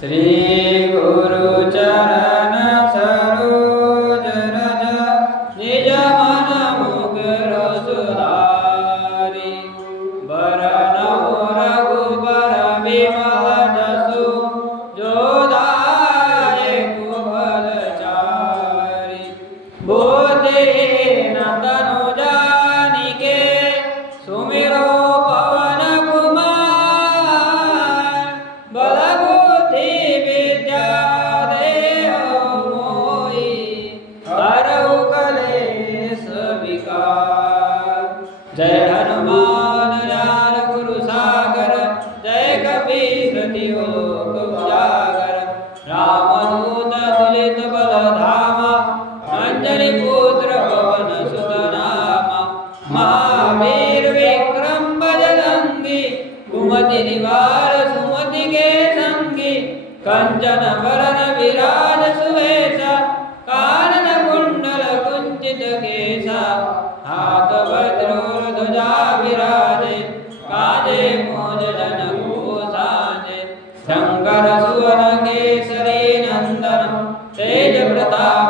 श्री गुरु चरण सरोज रज निज मन मुकुर सुधारी बरन रघुबर विमल जसु जो दायक फल चारि बुद्धिहीन तनु जानिके सुमिरो पवन कुमार बल बुद्धि विद्या देहु मोहि हरहु कलेश विकार। जय हनुमान ज्ञान गुरु सागर जय कपीस तिहु लोक उजागर रामदूत तुलित बल धामा अंजनी पुत्र पवन सुत नामा महावीर विक्रम बजरंगी कुमति निवार सुमति के संगी कंचन वरण विराज सुवेशा कानन कुंडल कुंचित केशा हाथ वज्रोर ध्वजा विराजे काजे मोज जनक साजे शंकर सुवन केसरी नंदन तेज प्रताप